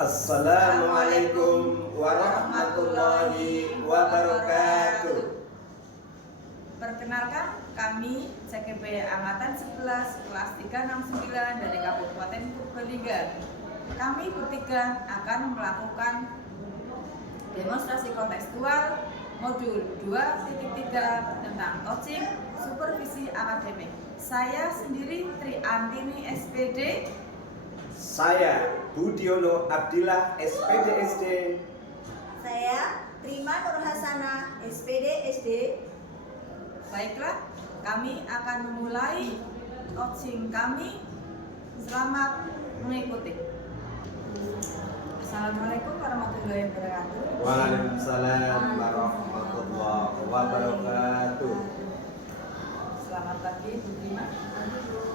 Assalamualaikum warahmatullahi wabarakatuh. Perkenalkan, kami CKP Angkatan 11 kelas 369 dari Kabupaten Purbalingga. Kami bertiga akan melakukan demonstrasi kontekstual modul 2.3 tentang coaching supervisi akademik. Saya sendiri Triantini SPD. Saya Budiono Abdillah SPD SD. Saya Trima Nur Hasanah SPD SD. Baiklah, kami akan memulai coaching kami. Selamat mengikuti. Assalamualaikum warahmatullahi wabarakatuh. Waalaikumsalam warahmatullahi wabarakatuh. Selamat pagi Bu Prima.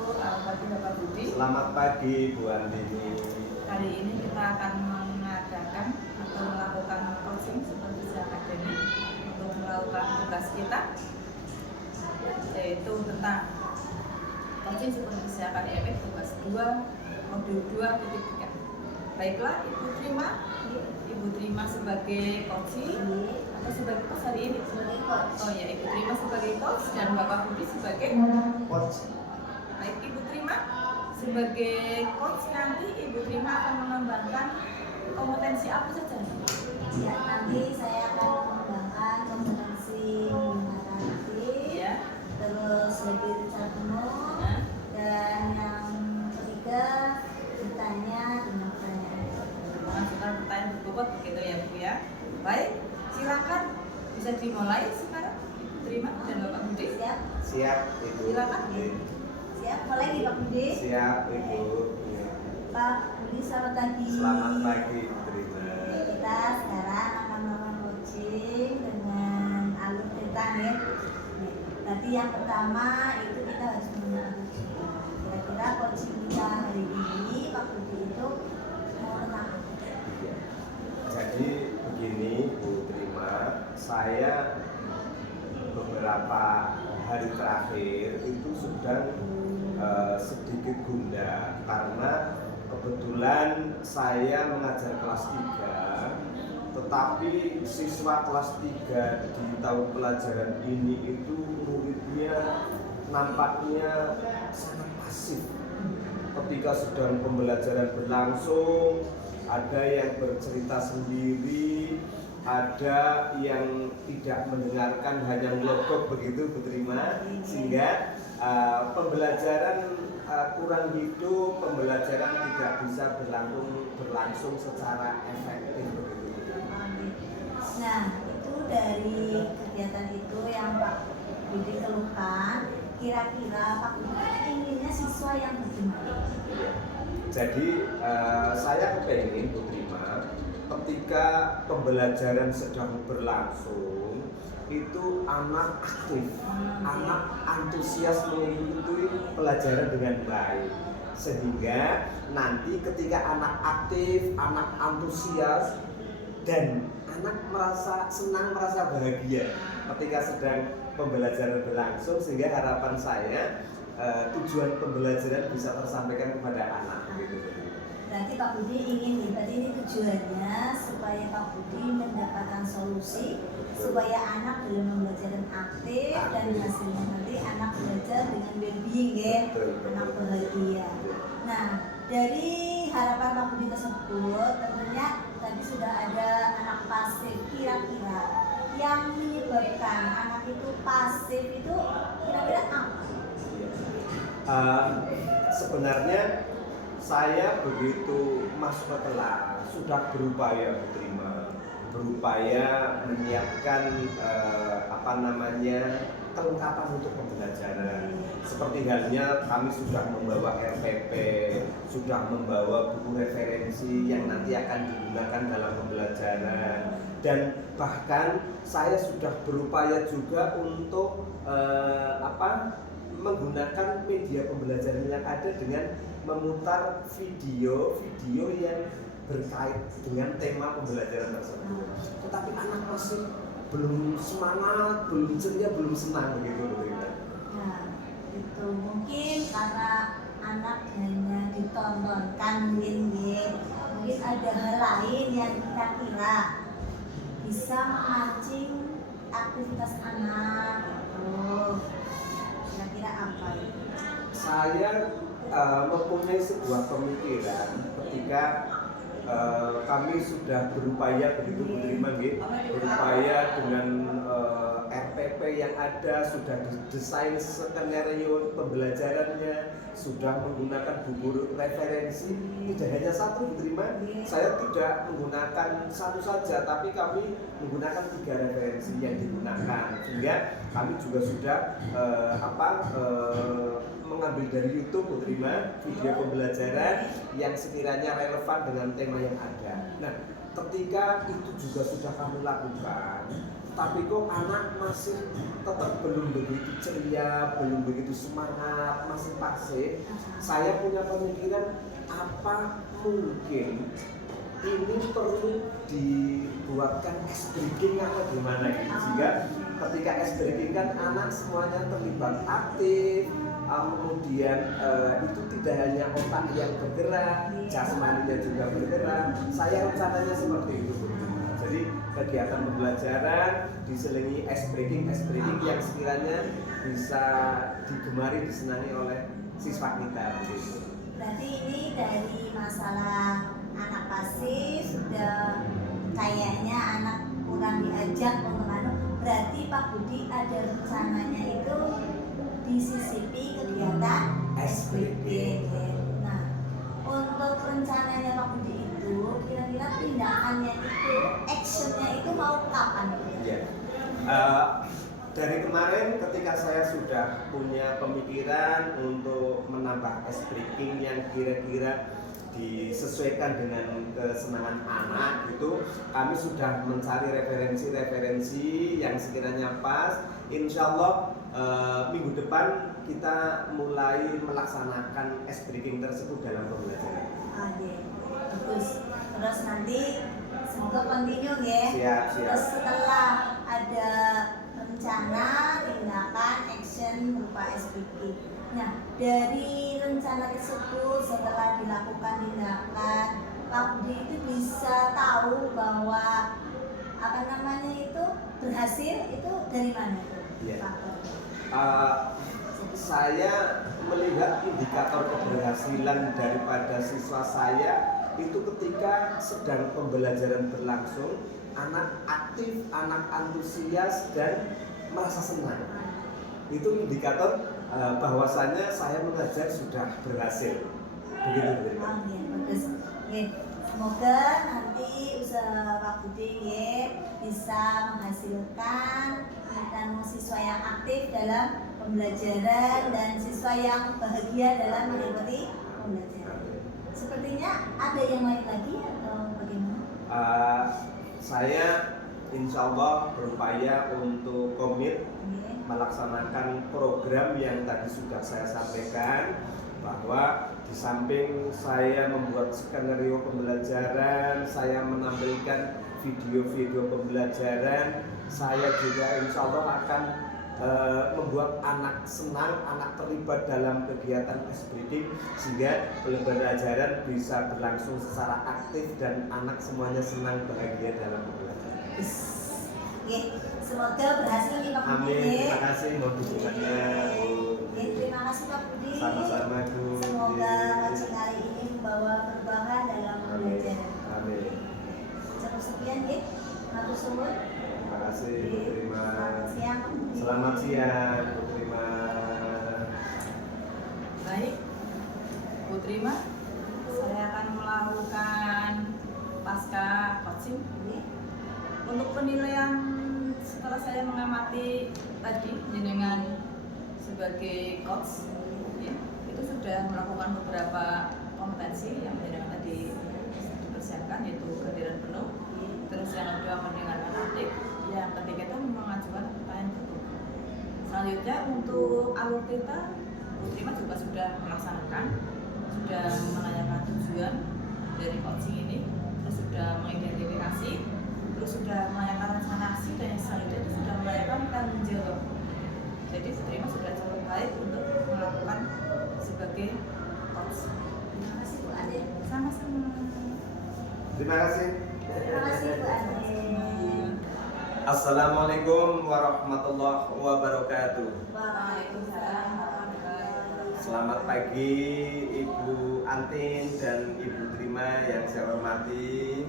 Selamat pagi Bapak Budi. Selamat pagi Bu Andini. Kali ini kita akan mengadakan atau melakukan coaching supervisi akademik untuk melakukan tugas kita, yaitu tentang coaching supervisi akademik tugas 2 modul 2.3. Baiklah, Ibu Trima sebagai coaching atau sebagai coach hari ini? Sebagai coach. Oh ya, Ibu Trima sebagai coach dan Bapak Budi sebagai Coach. baik. Ibu Trima sebagai coach, nanti Ibu Trima akan mengembangkan kompetensi apa saja? Ya, nanti saya akan mengembangkan kompetensi menghadapi, Ya. terus lebih rencana penuh, Nah, dan yang ketiga bertanya dengan pertanyaan. mengajukan pertanyaan berbobot begitu ya Bu ya. Baik, silakan bisa dimulai sekarang Ibu Trima dan Bapak Budi. Siap? Siap Ibu. Silakan. Siap? Mulai nih Pak Budi. Siap Ibu. Pak Budi, selamat pagi. Selamat pagi Bu Trima. Oke, kita sekarang akan melakukan coaching dengan alur tentang ya. Nanti yang pertama itu kita harus mengenal kira-kira coaching kita hari ini Pak Budi itu mau tentang apa? Jadi begini Bu Trima, saya beberapa hari terakhir itu sedang sedikit gundah karena kebetulan saya mengajar kelas 3, tetapi siswa kelas 3 di tahun pelajaran ini itu muridnya nampaknya sangat pasif. Ketika sedang pembelajaran berlangsung, ada yang bercerita sendiri, ada yang tidak mendengarkan, hanya melogok begitu Bu Trima, sehingga pembelajaran kurang hidup, pembelajaran tidak bisa berlangsung secara efektif begitu. Nah, itu dari kegiatan itu yang Pak Budi keluhkan, kira-kira Pak Budi inginnya siswa yang bagaimana? Jadi saya kepengen Bu Trima, ketika pembelajaran sedang berlangsung itu anak aktif, anak antusias mengikuti pelajaran dengan baik, sehingga nanti ketika anak aktif, anak antusias dan anak merasa senang, merasa bahagia ketika sedang pembelajaran berlangsung, sehingga harapan saya tujuan pembelajaran bisa tersampaikan kepada anak begitu. Berarti Pak Budi ingin, berarti ini tujuannya supaya Pak Budi mendapatkan solusi supaya anak dalam pembelajaran aktif dan hasilnya nanti anak belajar dengan well-being ya, anak bahagia. Nah, dari harapan Pak Budi tersebut tentunya tadi sudah ada anak pasif. Kira-kira yang menyebabkan anak itu pasif itu kira-kira apa? Sebenarnya saya begitu masuk ke kelas sudah berupaya menyiapkan kelengkapan untuk pembelajaran. Seperti halnya kami sudah membawa RPP, sudah membawa buku referensi yang nanti akan digunakan dalam pembelajaran, dan bahkan saya sudah berupaya juga untuk menggunakan media pembelajaran yang ada dengan memutar video-video yang berkait dengan tema pembelajaran tersebut. Tetapi anak masih belum semangat, belum ceria, belum senang begitu. Nah, itu mungkin karena anak hanya ditontonkan mungkin mungkin ada hal lain yang kira-kira bisa memancing aktivitas anak gitu. Kira-kira apa itu? Saya mempunyai sebuah pemikiran ketika kami sudah berupaya begitu Bu Trima nggih, berupaya dengan RPP yang ada, sudah didesain skenario pembelajarannya, sudah menggunakan buku referensi. Tidak hanya satu Bu Trima, saya tidak menggunakan satu saja, tapi kami menggunakan 3 referensi yang digunakan, sehingga kami juga sudah mengambil dari YouTube Bu Trima video pembelajaran yang sekiranya relevan dengan tema yang ada. Nah, ketika itu juga sudah kami lakukan, tapi kok anak masih tetap belum begitu ceria, belum begitu semangat, masih pasif, saya punya pemikiran apa mungkin ini perlu dibuatkan ice breaking atau gimana gitu, sehingga ketika ice breaking kan anak semuanya terlibat aktif, kemudian itu tidak hanya otak yang bergerak, jasmaninya juga bergerak. Saya rencananya seperti itu. Jadi kegiatan pembelajaran diselingi ice breaking yang sekiranya bisa digemari, disenangi oleh siswa kita. Berarti ini dari masalah anak pasif sudah kayaknya anak kurang diajak untuk berarti Pak Budi ada rencananya itu disisipi kegiatan SPP. Nah, untuk rencananya Pak Budi itu kira-kira tindakannya itu, actionnya itu mau kapan? Ya. Dari kemarin ketika saya sudah punya pemikiran untuk menambah ice breaking yang kira-kira disesuaikan dengan kesenangan anak itu, kami sudah mencari referensi-referensi yang sekiranya pas. Insya Allah minggu depan kita mulai melaksanakan ice breaking tersebut dalam pembelajaran. Bagus. Terus nanti semoga continue ya. Siap. Terus setelah ada rencana, tindakan, action berupa SPP. Nah, dari rencana tersebut setelah dilakukan tindakan, Pak Budi itu bisa tahu bahwa berhasil itu dari mana itu? Ya. Saya melihat indikator keberhasilan daripada siswa saya itu ketika sedang pembelajaran berlangsung, anak aktif, anak antusias dan merasa senang. Itu indikator bahwasannya saya mengajar sudah berhasil. Begitu. Bagus. Semoga nanti usaha Pak Budi bisa menghasilkan dan siswa yang aktif dalam pembelajaran dan siswa yang bahagia dalam mengikuti pembelajaran. Sepertinya ada yang lain lagi atau bagaimana? Saya insya Allah berupaya untuk komit melaksanakan program yang tadi sudah saya sampaikan, bahwa di samping saya membuat skenario pembelajaran, saya menampilkan video-video pembelajaran, saya juga insya Allah akan membuat anak senang, anak terlibat dalam kegiatan ice breaking, sehingga pembelajaran bisa berlangsung secara aktif dan anak semuanya senang, bahagia dalam pembelajaran. Semoga berhasil nih Pak Budi. Amin, terima kasih mohon dukungannya. Terima kasih Pak Budi. Sama-sama Bu. Semoga kajian kali ini membawa perubahan dalam pembelajaran. Amin. Cukup sekian matur suwun. Terima kasih Bu Trima. Selamat siang Pak Budi. Selamat siang Bu Trima. Baik, Bu Trima, saya akan melakukan pasca coaching. Untuk penilaian setelah saya mengamati tadi jenengan sebagai coach, itu sudah melakukan beberapa kompetensi yang jenengan tadi dipersiapkan, yaitu kehadiran penuh, terus yang kedua mendengarkan aktif, yang ketiga itu mengajukan pertanyaan terbuka. Selanjutnya untuk alur cerita, Bu Trima juga sudah melaksanakan, sudah menanyakan tujuan dari coaching ini, terus sudah mengidentifikasi, terus sudah menanyakan rencana aksi, dan yang selanjutnya itu sudah menanyakan tanggung jawab. Jadi Bu Trima sudah cukup baik untuk melakukan sebagai coach. Terima kasih Bu Ade. Sama-sama. Terima kasih. Terima kasih Bu Ade. Assalamualaikum warahmatullahi wabarakatuh. Waalaikumsalam warahmatullahi wabarakatuh. Selamat pagi Ibu Antin dan Ibu Trima yang saya hormati.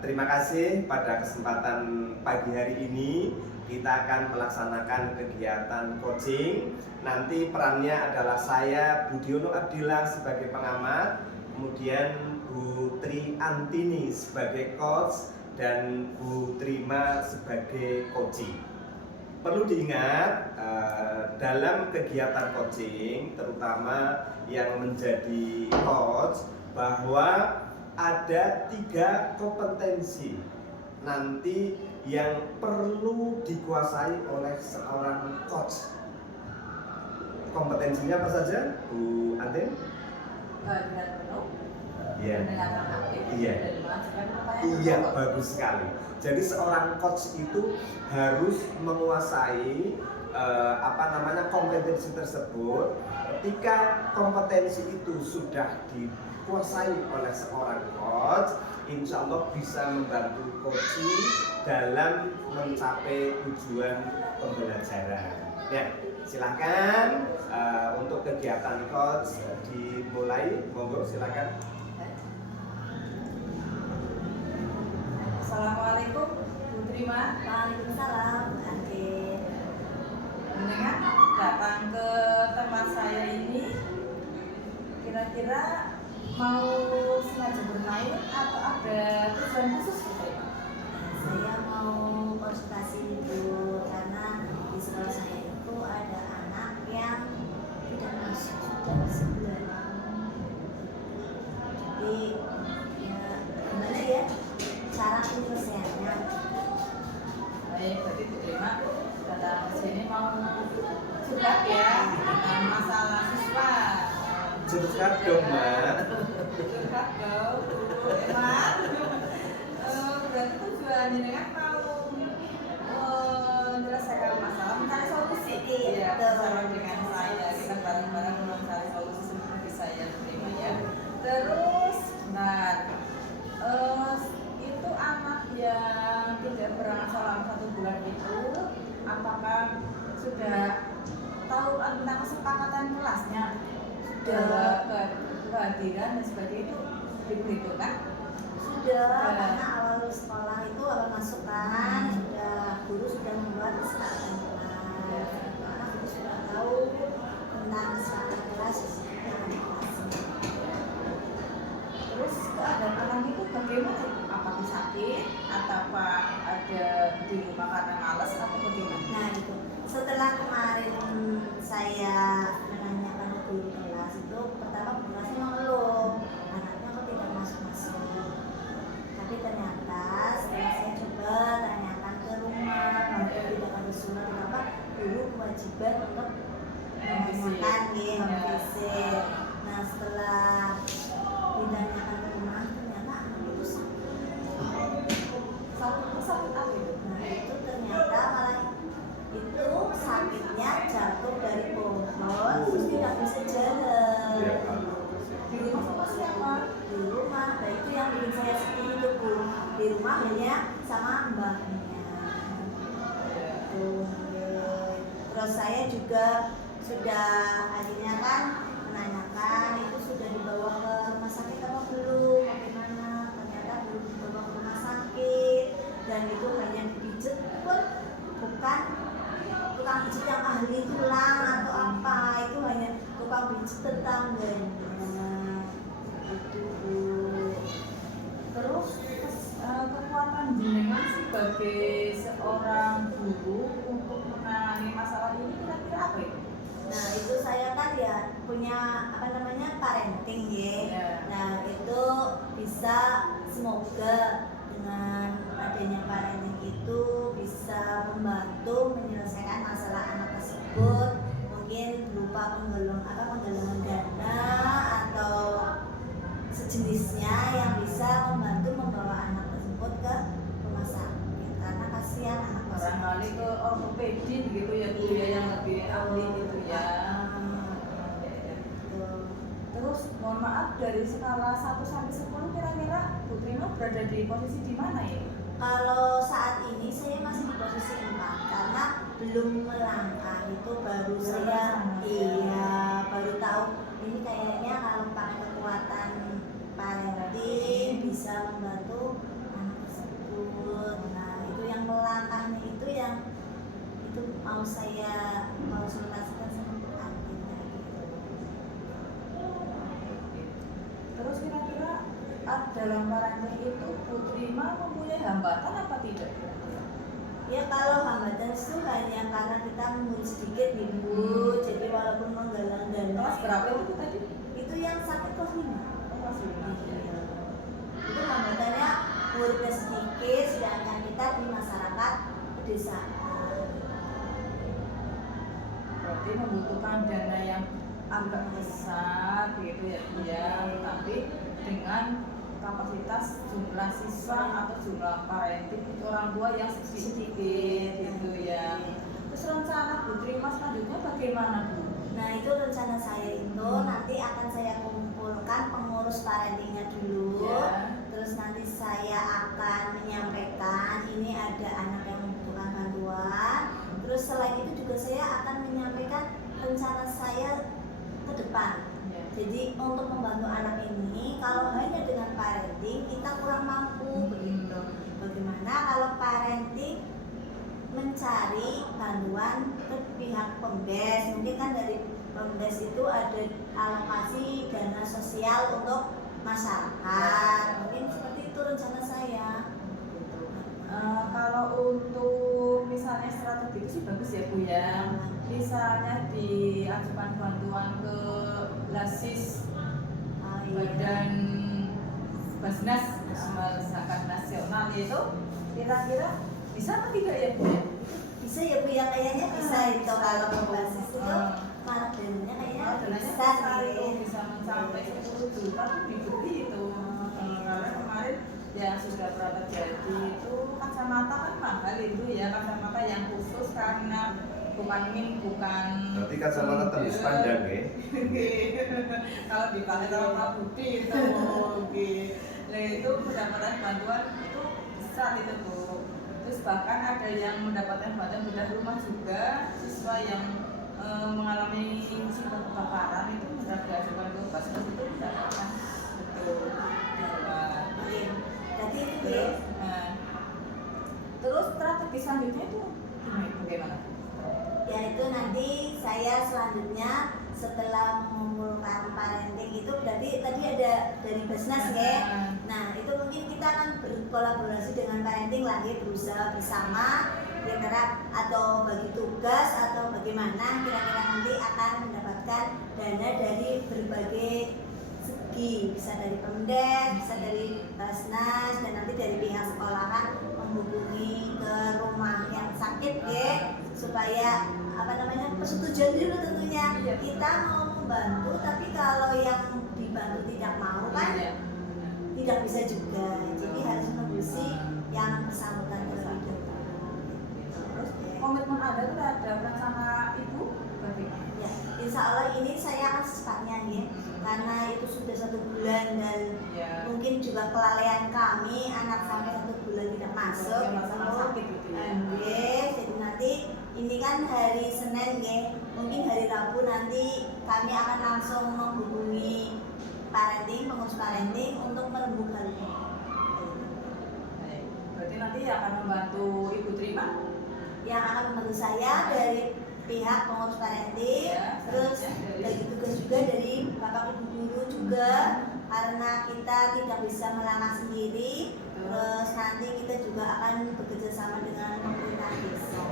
Terima kasih pada kesempatan pagi hari ini kita akan melaksanakan kegiatan coaching. Nanti perannya adalah saya Budiono Abdillah sebagai pengamat, kemudian Bu Tri Antini sebagai coach dan Bu Trima sebagai coaching. Perlu diingat dalam kegiatan coaching, terutama yang menjadi coach, bahwa ada 3 kompetensi nanti yang perlu dikuasai oleh seorang coach. Kompetensinya apa saja, Bu Antin? Dengan penuh, Iya. mendengarkan aktif, Iya. dan mengajukan pertanyaan. Iya, bagus sekali. Jadi seorang coach itu harus menguasai kompetensi tersebut. Ketika kompetensi itu sudah dikuasai oleh seorang coach, insya Allah bisa membantu coaching dalam mencapai tujuan pembelajaran. Ya, silakan untuk kegiatan coach dimulai. Monggo silakan. Assalamualaikum Bu Trima. Waalaikumsalam Bu Ade. Mendengar datang ke tempat saya ini kira-kira mau sengaja bermain atau ada tujuan khusus Bu Trima? Saya mau konsultasi Bu, karena di sekolah saya itu ada anak yang tidak masuk sudah sebulan. Jadi ya gimana ya cara penyelesaiannya? Baik, berarti Bu Trima datang ke sini mau curhat ya tentang masalah siswa. Curhat dong, Mbak. Curhat dong, Bu. Emang berarti tujuan jenengan mau menyelesaikan masalah, mencari solusi. Iya, betul. Bersama dengan saya, kita bareng-bareng mencari solusi seperti saya terima ya. Terus, nah, itu anak yang tidak berangkat selama 1 bulan itu, apakah sudah tahu tentang kesepakatan kelasnya? Sudah kehadiran dan sebagainya itu diberitahukan? Sudah, karena awal sekolah itu awal masuk kan sudah guru sudah membuat kesepakatan kelas. Anak itu sudah tahu tentang kesepakatan kelas yang ada kelasnya. Terus keadaan anak itu bagaimana? Apakah sakit atau ada di rumah karena malas atau bagaimana? Nah itu setelah kemarin saya menanyakan ke guru kelas itu, pertama guru kelasnya mengeluh anaknya kok tidak masuk. Tapi ternyata setelah saya coba tanyakan ke rumah, kalau tidak ada surat kenapa guru kewajiban untuk menanyakan visit. Nah setelah ditanyakan ke rumah ternyata anak itu Sakit apa itu? nah itu ternyata malah itu sakitnya jatuh dari pohon terus tidak bisa jalan. Ya, Di rumah sama siapa? Di rumah, nah itu yang bikin saya sedih itu Bu. Di rumah hanya sama mbaknya. Tuh. Terus saya juga sudah akhirnya kan menanyakan itu sudah dibawa ke rumah sakit apa belum, bagaimana? Ternyata belum dibawa ke rumah sakit dan itu hanya dipijet pun bukan tukang pijet yang ahli tulang atau apa, itu hanya tukang pijet tetangganya. Itu Bu. Terus kekuatan jenengan sebagai seorang guru untuk menangani masalah ini kira-kira apa itu? Nah itu saya kan ya punya parenting ya. Ya. Nah itu bisa semoga dengan adanya parenting itu bisa membantu menyelesaikan masalah anak tersebut, mungkin berupa penggalangan dana atau sejenisnya yang bisa membantu membawa anak tersebut ke rumah sakit karena kasihan anak Barangkali ke ortopedi gitu ya Bu ya, yang lebih ahli gitu ya. Betul. Terus Terus mohon maaf dari skala 1 sampai 10 kira-kira Bu Trima berada di posisi di mana ya? Kalau saat ini saya masih di posisi 4 karena belum melangkah, itu baru saya baru tahu ini kayaknya kalau pakai kekuatan parenting bisa membantu anak tersebut. Nah itu yang melangkahnya itu yang itu mau saya konsultasikan sama parenting kayak gitu. Terus kira-kira dalam parenting itu Bu Trima mempunyai hambatan apa tidak? Ya kalau hambatan itu hanya karena kita mundur sedikit nih Bu. Jadi walaupun menggalang dana Kelas berapa itu tadi? itu yang sakit kelas 5. Kelas 5. Itu hambatannya muridnya sedikit, sedangkan kita di masyarakat pedesaan. Berarti membutuhkan dana yang agak besar gitu ya Bu ya, tapi dengan kapasitas jumlah siswa atau jumlah parenting itu orang tua yang sedikit gitu ya. Terus rencana Bu Trima selanjutnya bagaimana Bu? Nah itu rencana saya itu nanti akan saya kumpulkan pengurus parentingnya dulu. Ya. Terus nanti saya akan menyampaikan ini ada anak yang membutuhkan bantuan. Terus selain itu juga saya akan menyampaikan rencana saya ke depan. Ya. Jadi untuk membantu anak ini, kalau hanya dengan parenting kita kurang mampu begitu. Bagaimana kalau parenting mencari bantuan ke pihak Pemdes? Mungkin kan dari Pemdes itu ada alokasi dana sosial untuk masyarakat. Mungkin seperti itu rencana saya. Kalau untuk misalnya strategi itu sih bagus ya Bu ya. Misalnya diajukan bantuan ke LASIS, Badan Basnas Zakat Nasional itu kira-kira bisa apa tidak ya Bu ya? Bisa ya Bu ya, kayaknya bisa itu Bisa. kalau berbasis itu malah dananya kayaknya bisa itu nih. bisa mencapai 10 juta tuh dibeli itu. Karena kemarin yang sudah pernah terjadi itu kacamata kan mahal itu ya, kacamata yang khusus karena bukan Berarti kacamata tembus pandang ya. kalau dipakai sama Pak Budi itu nah itu mendapatkan bantuan itu besar itu Bu. Terus bahkan ada yang mendapatkan bantuan bedah rumah juga, siswa yang mengalami musibah kebakaran itu mendapatkan ke Basnas itu mendapatkan betul. Jadi itu Terus, ya. terus strategi selanjutnya itu bagaimana? Ya itu nanti saya selanjutnya setelah mengumpulkan parenting itu berarti tadi ada dari Basnas ya. Nah itu mungkin kita akan berkolaborasi dengan parenting lagi, berusaha bersama kira-kira atau bagi tugas atau bagaimana kira-kira nanti akan mendapatkan dana dari berbagai segi, bisa dari Pemdes, bisa dari Basnas, dan nanti dari pihak sekolahan menghubungi ke rumah yang sakit ya, supaya persetujuan dulu tentunya. Kita mau membantu, tapi kalau yang dibantu tidak mau kan tidak bisa juga. Jadi harus mengurusi yang bersangkutan terlebih dahulu. Terus komitmen Anda itu ada sama Ibu bagaimana? Ya, insya Allah ini saya akan secepatnya ya, karena itu sudah 1 bulan dan mungkin juga kelalaian kami, anak sampai 1 bulan tidak masuk. Masalah sakit gitu ya. Jadi nanti ini kan hari Senin ya, mungkin hari Rabu nanti kami akan langsung menghubungi parenting, pengurus parenting untuk merembuk hal ini. Berarti nanti akan membantu Ibu Trima? Yang akan membantu saya dari pihak pengurus parenting, terus bagi tugas juga dari Bapak Ibu guru juga, karena kita tidak bisa melangkah sendiri. Terus nanti kita juga akan bekerja sama dengan pemerintah desa.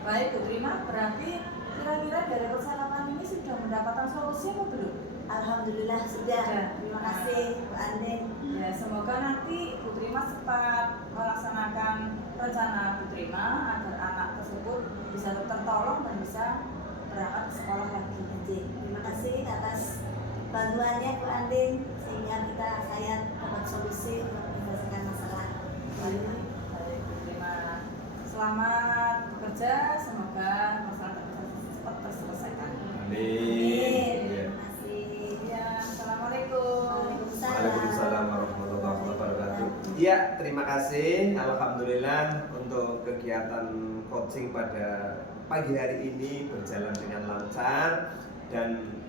Baik Bu Trima, berarti kira-kira dari percakapan ini sudah mendapatkan solusi atau belum? Alhamdulillah sudah. Terima kasih Bu Andin. Ya, semoga nanti Bu Trima cepat melaksanakan rencana Bu Trima agar anak tersebut bisa tertolong dan bisa berangkat ke sekolah lagi. Terima kasih atas bantuannya Bu Andin, sehingga saya dapat solusi untuk menyelesaikan masalah. Baik, Bu Trima. Selamat bekerja, semoga masalah cepat terselesaikan. Amin. Terima kasih. Ya, terima kasih. Alhamdulillah untuk kegiatan coaching pada pagi hari ini berjalan dengan lancar dan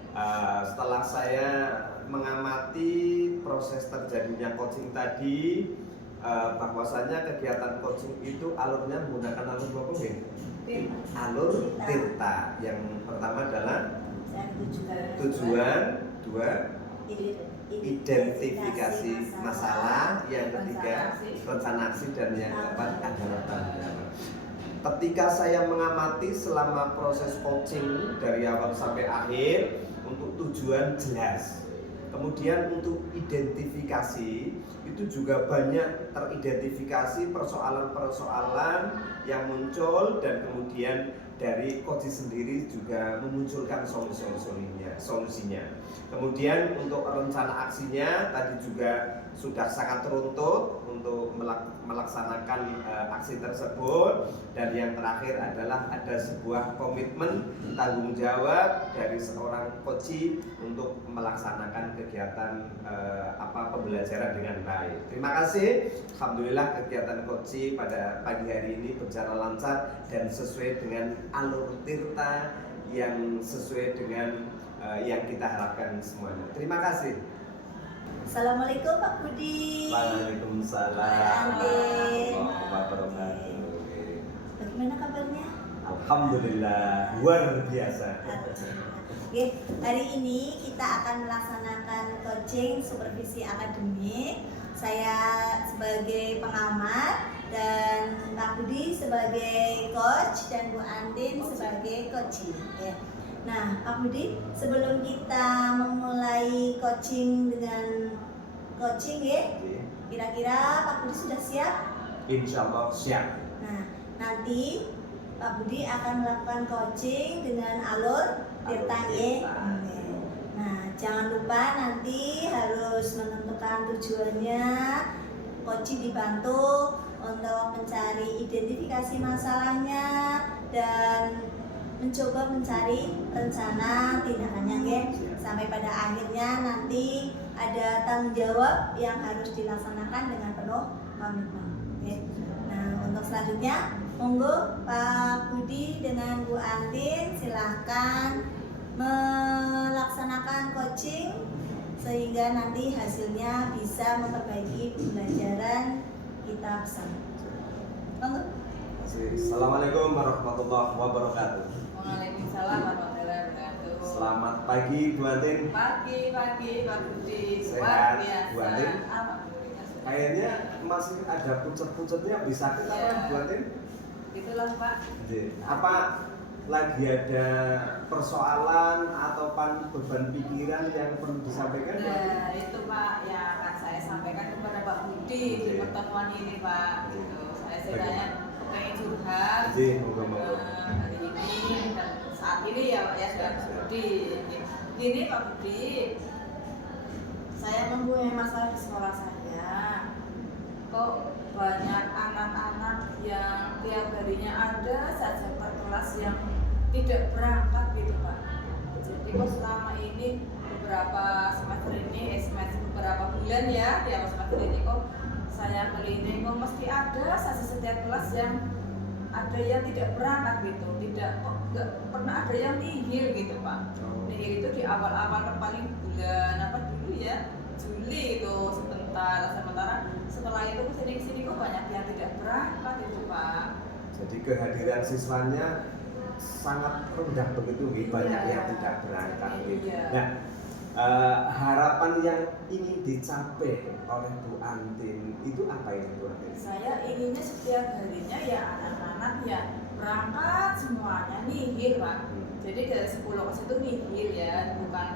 setelah saya mengamati proses terjadinya coaching tadi, bahwasanya kegiatan coaching itu alurnya menggunakan alur apa ya? Alur tirta. Yang pertama adalah tujuan, dua identifikasi masalah, yang ketiga rencana aksi, dan yang keempat adalah tanggung jawab. Ketika saya mengamati selama proses coaching dari awal sampai akhir, untuk tujuan jelas, kemudian untuk identifikasi itu juga banyak teridentifikasi persoalan-persoalan yang muncul, dan kemudian dari coach sendiri juga memunculkan solusinya. Kemudian untuk rencana aksinya tadi juga sudah sangat runtut untuk melaksanakan aksi tersebut, dan yang terakhir adalah ada sebuah komitmen tanggung jawab dari seorang coach untuk melaksanakan kegiatan pembelajaran dengan baik. Terima kasih. Alhamdulillah kegiatan coach pada pagi hari ini berjalan lancar dan sesuai dengan alur tirta yang sesuai dengan yang kita harapkan semuanya. Terima kasih. Assalamualaikum Pak Budi. Waalaikumsalam Andin. warahmatullahi wabarakatuh. Bagaimana kabarnya? Alhamdulillah luar biasa. Oke, hari ini kita akan melaksanakan coaching supervisi akademik. Saya sebagai pengamat dan Pak Budi sebagai coach dan Bu Andin sebagai coaching. Ya. Nah, Pak Budi, sebelum kita memulai coaching dengan coaching ya, kira-kira Pak Budi sudah siap? Insya Allah siap. Nah, nanti Pak Budi akan melakukan coaching dengan alur tirta ya. Nah, jangan lupa nanti harus menentukan tujuannya. Coaching dibantu untuk mencari identifikasi masalahnya dan mencoba mencari rencana tindakannya ya. Sampai pada akhirnya nanti ada tanggung jawab yang harus dilaksanakan dengan penuh komitmen ya. Nah, untuk selanjutnya monggo Pak Budi dengan Bu Andin silahkan melaksanakan coaching sehingga nanti hasilnya bisa memperbaiki pembelajaran kita bersama. Monggo. Assalamualaikum warahmatullahi wabarakatuh. Waalaikumsalam warahmatullahi wabarakatuh. Selamat pagi Bu Andin. Pagi Pak Budi. Sehat, Luar biasa. Bu Andin? Alhamdulillah. Kayaknya masih ada pucet-pucetnya, bisa kita Iya. Bu Andin? Itulah Pak. Apa lagi ada persoalan atau beban pikiran yang perlu disampaikan? Bu Andin? Nah, itu Pak yang akan saya sampaikan kepada Pak Budi di pertemuan ini Pak. Gitu. Saya sebenarnya pengen curhat Moga-moga. hari ini dan saat ini ya Pak ya sudah Pak Budi. Gini Pak Budi, saya mempunyai masalah di sekolah saya. Kok banyak anak-anak yang tiap harinya ada saja per kelas yang tidak berangkat gitu Pak. Jadi kok selama ini beberapa semester ini, beberapa bulan ya di awal semester ini kok saya keliling kok mesti ada saja setiap kelas yang ada yang tidak berangkat gitu, kok nggak pernah ada yang nihil gitu Pak. Nihil itu di awal-awal paling bulan apa dulu ya, Juli itu sementara setelah itu kesini kok banyak yang tidak berangkat itu Pak. Jadi kehadiran siswanya sangat rendah begitu, banyak yang tidak berangkat. Iya. Nah, harapan yang ingin dicapai oleh Bu Andin itu apa ini Bu Andin? Saya inginnya setiap harinya ya anak-anak ya berangkat semuanya nihil Pak. Jadi dari 10 kelas itu nihil ya, bukan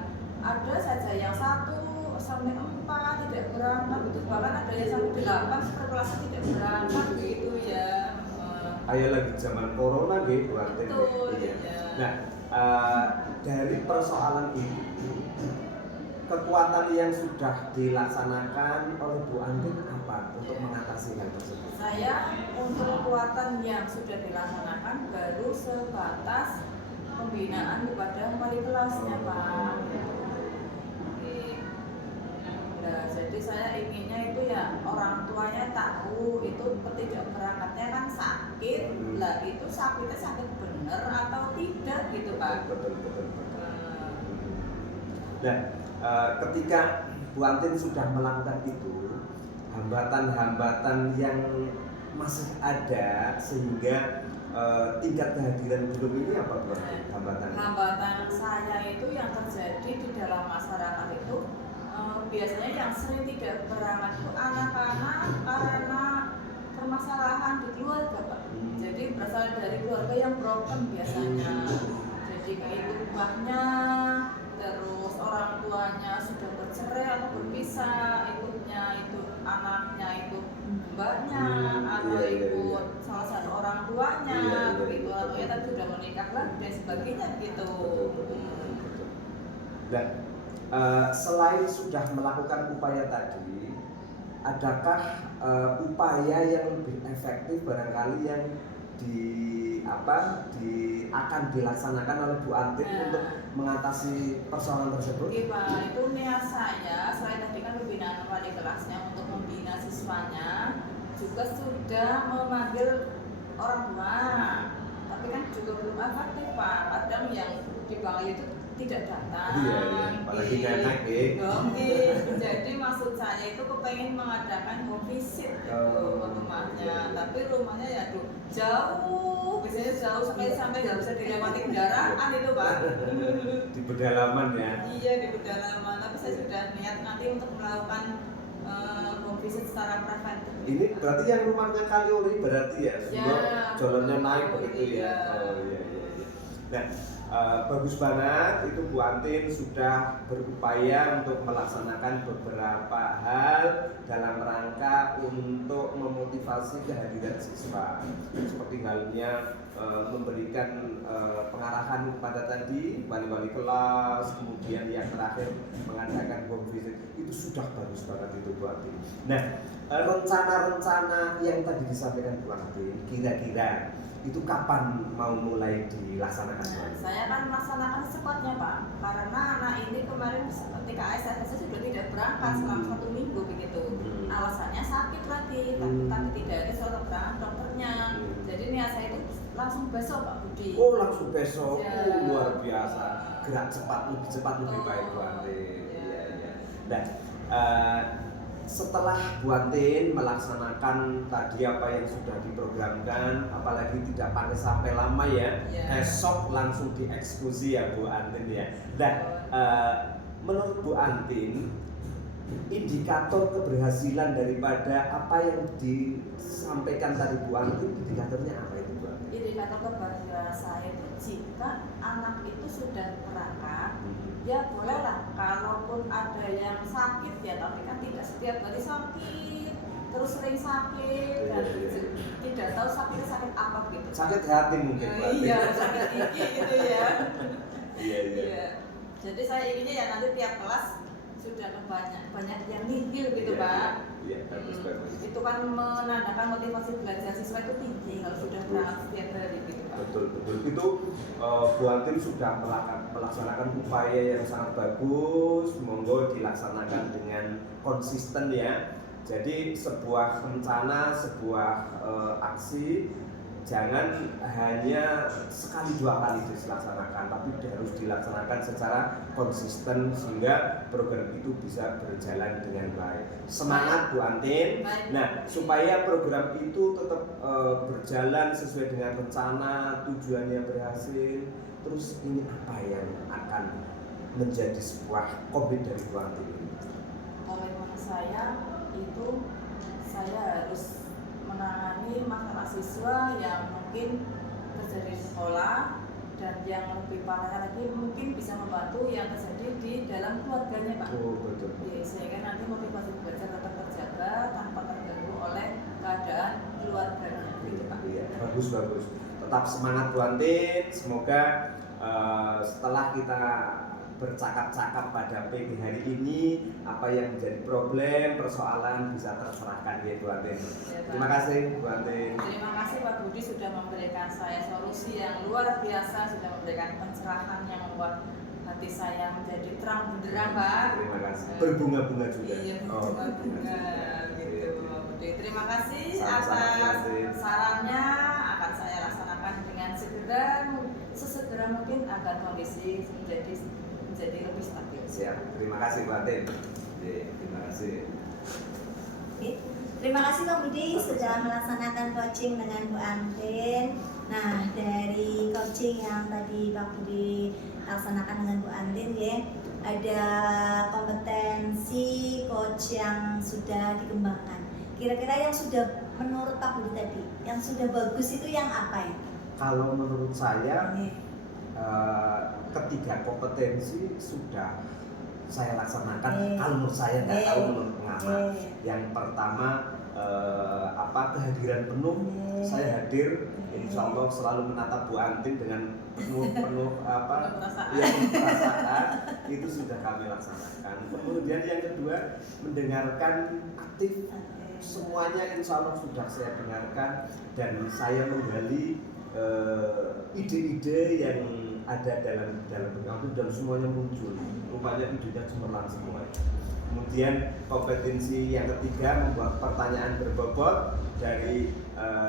ada saja yang 1 sampai 4 tidak berangkat, itu bahkan ada yang sampai 8 per kelas tidak berangkat gitu ya. Kayak lagi zaman corona gitu Bu Andin. Betul, Iya. iya. Nah, dari persoalan ini, kekuatan yang sudah dilaksanakan oleh Bu Andin apa untuk mengatasi hal tersebut? Saya untuk kekuatan yang sudah dilaksanakan baru sebatas pembinaan kepada wali kelasnya Pak. Nah, jadi saya inginnya itu ya orang tuanya tahu itu tidak berangkatnya kan sakit, lah itu sakitnya sakit bener atau tidak gitu Pak. Betul. Nah, ketika Bu Antin sudah melakukan itu, hambatan-hambatan yang masih ada sehingga tingkat kehadiran belum ini apa Bu Antin? Hambatan saya itu yang terjadi di dalam masyarakat itu biasanya yang sering tidak berangkat itu anak-anak karena permasalahan di keluarga Pak. Jadi berasal dari keluarga yang broken biasanya. Jadi kayak itu mbahnya, terus orang tuanya sudah bercerai atau berpisah, ikutnya itu anaknya itu mbaknya atau ikut salah satu orang tuanya, begitu orang tuanya tapi sudah menikah lagi dan sebagainya gitu. Dan selain sudah melakukan upaya tadi, adakah upaya yang lebih efektif barangkali yang akan dilaksanakan oleh Bu Antin untuk mengatasi persoalan tersebut? Oke Pak, itu niat saya selain tadi kan pembinaan wali kelasnya untuk membina siswanya, juga sudah memanggil orang tua, tapi kan juga belum efektif Pak. Kadang yang dipanggil itu tidak datang. Iya, apalagi anak Jadi maksud saya itu kepengen mengadakan home visit gitu ke rumahnya, tapi rumahnya ya jauh, biasanya jauh sampai nggak bisa dilewati kendaraan itu Pak. Di pedalaman ya? Iya di pedalaman, tapi saya sudah niat nanti untuk melakukan home visit secara preventif. Ini berarti yang rumahnya Kaliuri berarti ya, jalannya naik begitu ya? Oh iya. Nah, bagus banget itu Bu Antin sudah berupaya untuk melaksanakan beberapa hal dalam rangka untuk memotivasi kehadiran siswa, seperti halnya memberikan pengarahan kepada tadi wali-wali kelas, kemudian yang terakhir mengadakan home visit. Itu sudah bagus banget itu Bu Antin. Nah, rencana-rencana yang tadi disampaikan Bu Antin kira-kira itu kapan mau mulai dilaksanakan? Saya akan melaksanakan secepatnya Pak, karena anak ini kemarin ketika ASN sudah tidak berangkat selama 1 minggu begitu. Alasannya sakit lagi, tapi tidak ada surat keterangan dokternya. Jadi niat saya itu langsung besok Pak Budi. Oh langsung besok, Ya. Luar biasa, gerak cepat, lebih baik Bu Antin. Iya. Nah, setelah Bu Antin melaksanakan tadi apa yang sudah diprogramkan, apalagi tidak pakai sampai lama ya, besok langsung dieksekusi ya Bu Antin ya. Dan menurut Bu Antin, indikator keberhasilan daripada apa yang disampaikan tadi Bu Antin, indikatornya apa itu Bu Antin? Indikator keberhasilan saya itu jika anak itu sudah berangkat, ya bolehlah kalaupun ada yang sakit ya, tapi kan tidak setiap hari sakit, terus sering sakit dan tidak tahu sakit apa gitu. Sakit hati mungkin Bu Antin. Iya, sakit gigi gitu ya. Iya. Jadi saya inginnya ya nanti tiap kelas sudah banyak yang nihil gitu Pak. Iya, bagus. Itu kan menandakan motivasi belajar siswa itu tinggi kalau sudah berangkat setiap hari gitu Pak. Betul. Itu Bu Antin sudah melaksanakan upaya yang sangat bagus. Monggo dilaksanakan dengan konsisten ya. Jadi sebuah rencana, sebuah aksi jangan hanya sekali 2 kali dilaksanakan, tapi harus dilaksanakan secara konsisten sehingga program itu bisa berjalan dengan baik. Semangat Bu Antin. Nah, supaya program itu tetap berjalan sesuai dengan rencana, tujuannya berhasil. Terus ini apa yang akan menjadi sebuah komit dari Bu Antin? Komitmen saya itu saya harus menangani masalah siswa yang mungkin terjadi di sekolah, dan yang lebih parahnya lagi mungkin bisa membantu yang terjadi di dalam keluarganya Pak. Oh betul. Sehingga nanti motivasi belajar tetap terjaga tanpa terganggu oleh keadaan keluarganya gitu Pak. Iya, bagus. Tetap semangat Bu Antin. Semoga setelah kita bercakap-cakap pada pagi hari ini, apa yang menjadi problem, persoalan bisa terserahkan ya Bu Antin. Terima kasih Bu Antin. Terima kasih Pak Budi sudah memberikan saya solusi yang luar biasa, sudah memberikan pencerahan yang membuat hati saya menjadi terang benderang, Pak. Terima kasih. Berbunga-bunga juga. Iya, Oh, berbunga-bunga gitu. Jadi, terima kasih Sama-sama, atas Martin. sarannya, akan saya laksanakan dengan sesegera mungkin agar kondisi menjadi lebih stabil. Siap. Terima kasih Martin. Terima kasih. Oke. Terima kasih Pak Budi sudah melaksanakan coaching dengan Bu Antin. Nah, dari coaching yang tadi Pak Budi laksanakan dengan Bu Antin ya, ada kompetensi coach yang sudah dikembangkan. Kira-kira yang sudah menurut Pak Budi tadi, yang sudah bagus itu yang apa ya? Kalau menurut saya Ini. ketiga kompetensi sudah saya laksanakan. Oke. Kalau menurut saya nggak Oke. tahu menurut pengamat. Oke. Yang pertama kehadiran penuh. Oke. Saya hadir, Oke. insya Allah selalu menatap Bu Antin dengan penuh Perasaan. ya, perasaan. Itu sudah kami laksanakan. Kemudian yang kedua mendengarkan aktif. Semuanya insya Allah sudah saya dengarkan dan saya menggali ide-ide yang ada dalam bentuk dan semuanya muncul. Rupanya idenya cemerlang semua. Kemudian kompetensi yang ketiga membuat pertanyaan berbobot dari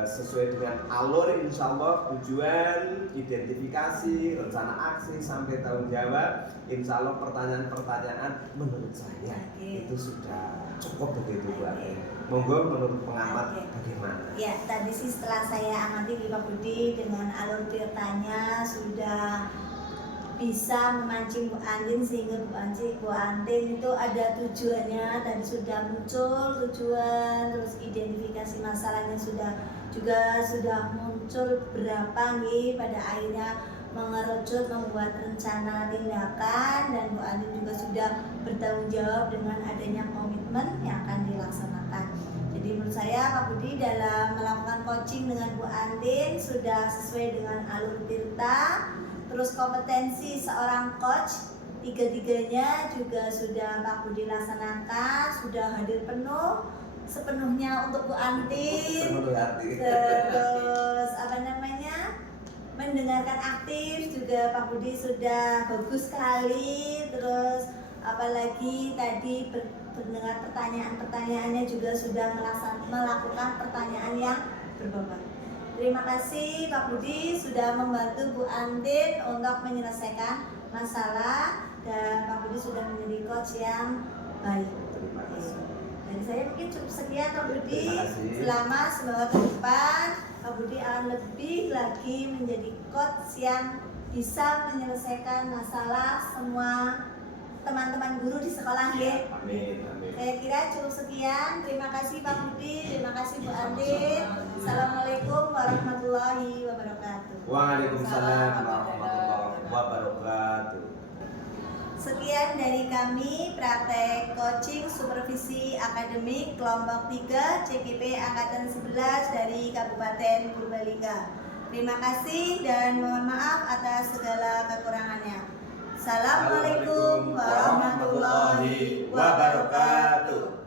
sesuai dengan alur insya Allah tujuan, identifikasi, rencana aksi sampai tanggung jawab. Insya Allah pertanyaan-pertanyaan menurut saya itu sudah cukup begitu Bu Antin. Monggo menurut pengamat bagaimana? Ya, tadi sih setelah saya amati di Pak Budi dengan alur ceritanya sudah bisa memancing Bu Antin sehingga Bu Antin itu ada tujuannya, tadi sudah muncul tujuan, terus identifikasi masalahnya sudah muncul berapa nih, pada akhirnya mengerucut membuat rencana tindakan, dan Bu Antin juga sudah bertanggung jawab dengan adanya komitmen yang akan dilaksanakan. Jadi menurut saya Pak Budi dalam melakukan coaching dengan Bu Antin sudah sesuai dengan alur tirta. Terus kompetensi seorang coach tiga-tiganya juga sudah Pak Budi laksanakan, sudah hadir penuh sepenuhnya untuk Bu Antin. Sepenuh hati. Terus mendengarkan aktif juga Pak Budi sudah bagus sekali. Terus apalagi tadi mendengar pertanyaannya juga sudah melakukan pertanyaan yang berbobot. Terima kasih Pak Budi sudah membantu Bu Antin untuk menyelesaikan masalah, dan Pak Budi sudah menjadi coach yang baik. Terima kasih. Dari saya mungkin cukup sekian Pak Budi. Terima kasih. Semoga ke depan Pak Budi akan lebih lagi menjadi coach yang bisa menyelesaikan masalah semua teman-teman guru di sekolah ya. Amin, amin. Saya kira cukup sekian. Terima kasih Pak Budi, terima kasih Bu Antin. Assalamualaikum warahmatullahi wabarakatuh. Waalaikumsalam warahmatullahi wabarakatuh. Sekian dari kami praktek coaching supervisi akademik kelompok 3 CGP angkatan 11 dari Kabupaten Purbalingga. Terima kasih dan mohon maaf atas segala kekurangannya. Assalamualaikum warahmatullahi wabarakatuh.